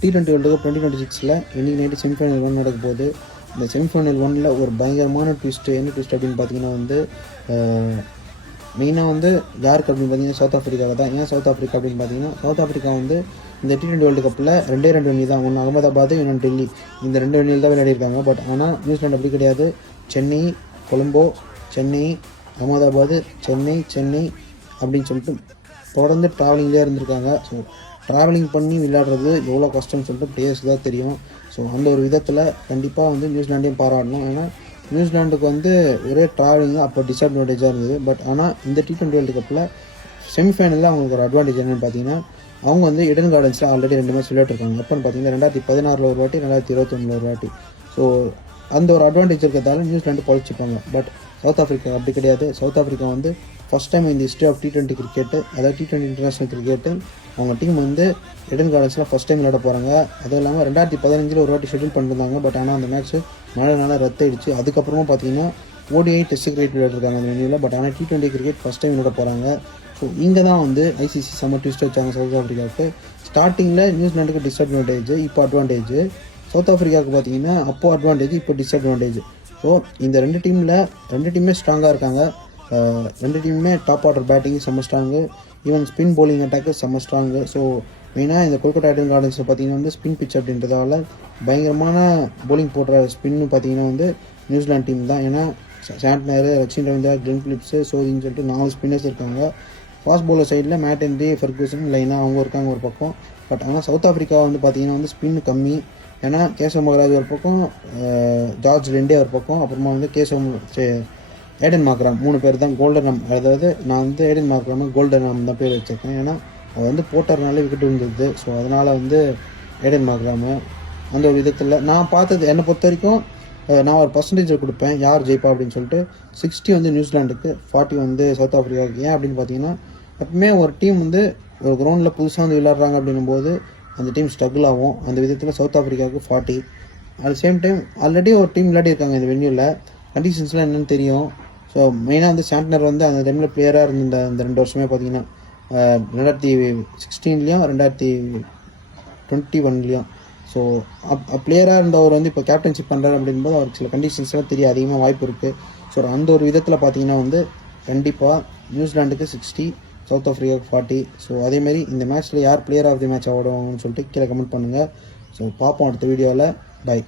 T20 world cup 2026 இன்னைக்கு night semi-final 1 நடக்க போகுது. இந்த செமிஃபைனல் 1ல் ஒரு பயங்கரமான ட்விஸ்ட்டு. என்ன ட்விஸ்ட் அப்படின்னு பார்த்தீங்கன்னா வந்து மெயினாக வந்து யாருக்கு அப்படின்னு பார்த்தீங்கன்னா சவுத் ஆஃப்ரிக்காவில் தான். ஏன் சவுத் ஆஃப்ரிக்கா அப்படின்னு பார்த்தீங்கன்னா சவுத் ஆஃப்ரிக்கா வந்து இந்த T20 வேர்ல்டு கப்பில் 2 வெண்ணி தான். ஒன்று அகமதாபாத், இன்னொன்று டெல்லி. இந்த 2 வெண்ணியில் தான் விளையாடிருக்காங்க. பட் ஆனால் நியூசிலாந்து அப்படி கிடையாது. சென்னை, கொலம்போ, சென்னை, அகமதாபாத், சென்னை அப்படின்னு சொல்லிட்டு தொடர்ந்து ட்ராவலிங்லேயே இருந்திருக்காங்க. ஸோ ட்ராவலிங் பண்ணி விளையாடுறது எவ்வளோ கஷ்டம்னு சொல்லிட்டு பிளேயர்ஸ்க்கு தான் தெரியும். ஸோ அந்த ஒரு விதத்தில் கண்டிப்பாக வந்து நியூசிலாண்டையும் பாராட்டணும். ஏன்னா நியூசிலாண்டுக்கு வந்து ஒரே ட்ராவலிங்கும் அப்போ டிஸ்அட்வான்டேஜாக இருந்தது. பட் ஆனால் இந்த T20 வேர்ல்டு கப்பில் செமிஃபைனலில் அவங்களுக்கு ஒரு அட்வான்டேஜ் என்னென்னு பார்த்தீங்கன்னா அவங்க வந்து இடன் கார்டன்ஸில் ஆல்ரெடி 2 மேட்ச் விளையாட்டுருக்காங்க. எப்போன்னு பார்த்தீங்கன்னா 2016 ஒரு வாட்டி, 2021 ஒரு வாட்டி. ஸோ அந்த ஒரு அட்வான்டேஜ் இருக்கிறதால நியூசிலாண்டு பழிச்சிப்பாங்க. பட் சவுத் ஆஃப்ரிக்கா அப்படி கிடையாது. சவுத் ஆஃப்ரிக்கா வந்து ஃபஸ்ட் டைம் இந்த ஹிஸ்ட்ரி ஆஃப் T20 கிரிக்கெட்டு, அதாவது T20 இன்டர்நேஷனல் கிரிக்கெட்டு அவங்க டீம் வந்து எடன் கார்டன்ஸில் ஃபஸ்ட் டைம் விளையாட போகிறாங்க. அதுவும் இல்லாமல் 2015 ஒரு வாட்டி ஷெட்யூல் பண்ணியிருந்தாங்க. பட் ஆனால் அந்த மேட்ச்சு மழைனால ரத்தாயிடுச்சு. அதுக்கப்புறமா பார்த்தீங்கன்னா ODI டெஸ்ட் கிரிக்கெட் விளையாடுறாங்க அந்த வென்யூவில். பட் ஆனால் T20 கிரிக்கெட் ஃபஸ்ட் டைம் விளையாட போகிறாங்க. ஸோ இங்கே தான் வந்து ICC செம்ம ட்விஸ்ட் வச்சாங்க சவுத் ஆஃப்ரிக்காவுக்கு. ஸ்டார்டிங்கில் நியூசிலாண்டுக்கு டிஸ்அட்வான்டேஜ், இப்போ அட்வான்டேஜ். சவுத் ஆஃப்ரிக்காவுக்கு பார்த்தீங்கன்னா அப்போ அட்வான்டேஜ், இப்போ டிஸ்அட்வான்டேஜ். ஸோ இந்த 2 டீமுமே ஸ்ட்ராங்காக இருக்காங்க. 2 டீமுமே டாப் ஆர்டர் பேட்டிங் செம்ம strong. Even spin bowling attack செம்ம ஸ்ட்ராங்கு. ஸோ மெயினாக இந்த கொல்கட்டா இடன் கார்டன்ஸில் பார்த்தீங்கன்னா வந்து ஸ்பின் பிச் அப்படின்றதால பயங்கரமான பவுலிங் போடுற ஸ்பின்னு பார்த்தீங்கன்னா வந்து நியூசிலாந்து டீம் தான். ஏன்னா Santner, Rachin Ravindra, Glenn Phillips, சோதின்னு சொல்லிட்டு 4 ஸ்பின்னர்ஸ் இருக்காங்க. ஃபாஸ்ட் பவுலர் சைடில் மேட் ஹென்ரி, ஃபெர்கூசன், லைனா அவங்க இருக்காங்க ஒரு பக்கம். பட் ஆனால் சவுத் ஆஃப்ரிக்கா வந்து பார்த்தீங்கன்னா வந்து ஸ்பின் கம்மி. ஏன்னா கேசவ் மகராஜ் ஒரு பக்கம், ஜார்ஜ் ரெண்டே ஒரு பக்கம், அப்புறமா வந்து ஏடன் மார்க்ராம் 3 பேர் தான் கோல்டன் ஆம். அதாவது நான் வந்து ஏடன் மார்க்ராம் கோல்டன் ஆம் தான் பேர் வச்சுருக்கேன். ஏன்னா அவர் வந்து போட்டர்னாலே விக்கெட் விழுந்துருது. ஸோ அதனால் வந்து ஏடன் மார்க்ராமு அந்த ஒரு விதத்தில் நான் பார்த்தது என்னை பொறுத்த வரைக்கும் நான் ஒரு பர்சன்டேஜை கொடுப்பேன் யார் ஜெயிப்பா அப்படின்னு சொல்லிட்டு. 60 வந்து நியூசிலாண்டுக்கு, 40 வந்து சவுத் ஆஃப்ரிக்காவுக்கு. ஏன் அப்படின்னு பார்த்தீங்கன்னா எப்பவுமே ஒரு டீம் வந்து ஒரு கிரவுண்டில் புதுசாக வந்து விளையாடுறாங்க அப்படின்னும் போது அந்த டீம் ஸ்ட்ரகிள் ஆகும். அந்த விதத்தில் சவுத் ஆஃப்ரிக்காவுக்கு 40. அட் சேம் டைம் ஆல்ரெடி ஒரு டீம் விளையாடிருக்காங்க இந்த வென்யூவில். கண்டிஷன்ஸ்லாம் என்னென்னு தெரியும். ஸோ மெயினாக வந்து சாண்ட்னர் வந்து அந்த டைமில் பிளேயராக இருந்த இந்த 2 வருஷமே பார்த்தீங்கன்னா 2016லேயும் 2021லேயும். ஸோ பிளேயராக இருந்தவர் வந்து இப்போ கேப்டன்ஷிப் பண்ணுறாரு அப்படின்போது அவருக்கு சில கண்டிஷன்ஸ்லாம் தெரிய அதிகமாக வாய்ப்பு இருக்குது. ஸோ அந்த ஒரு விதத்தில் பார்த்தீங்கன்னா வந்து கண்டிப்பாக நியூசிலாண்டுக்கு 60, சவுத் ஆஃப்ரிக்காவுக்கு 40. ஸோ அதேமாரி இந்த மேட்ச்சில் யார் பிளேயர் ஆஃப் தி மேட்ச் ஆடுவாங்கன்னு சொல்லிட்டு கீழே கமெண்ட் பண்ணுங்கள். ஸோ பார்ப்போம் அடுத்த வீடியோவில். பை.